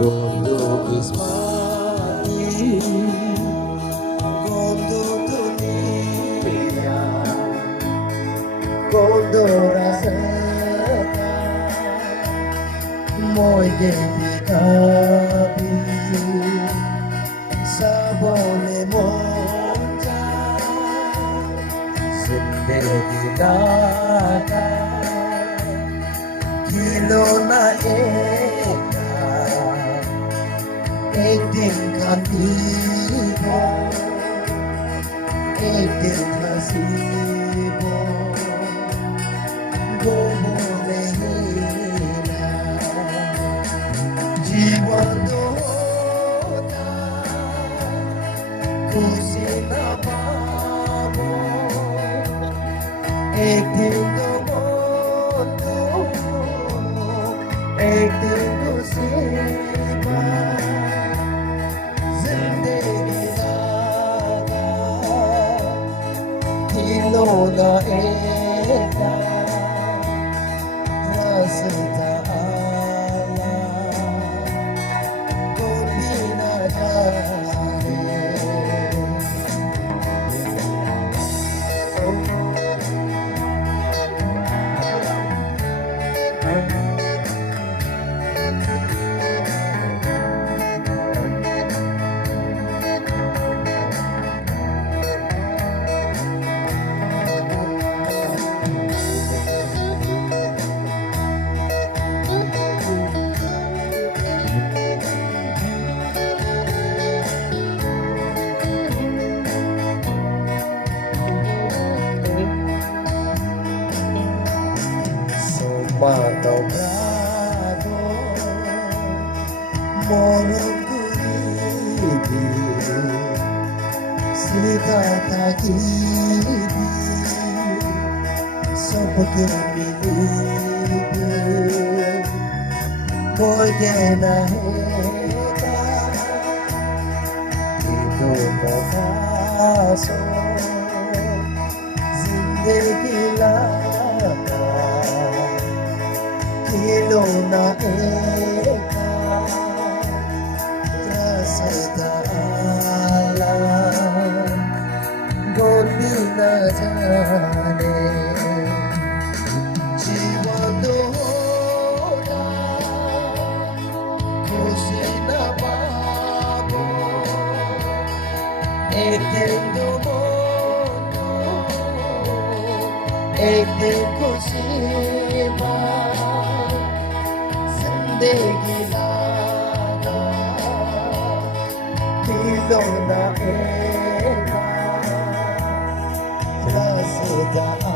Gondo is mine, Gondo dunia, Gondo rasanya, moi devi kabi, sabole monja, zindagi nada, kilo na एक दिन का दीपो एक दिन हसीबो वो बोलेगा जीवन दोता खुशी न पाबो एक दिन तो बोलो एक दिन खुशी Lola eka rasta ala kolina jare Dobrado, moroguridi, sita takidi, sobke milidi, koi kehna heta, itu kaso, zindagi lata. Kilo na eka rasta ala goli na jane jiwan doda khushi na paabo ek din dono ek din khushi zindagi lada kilo na eka rasta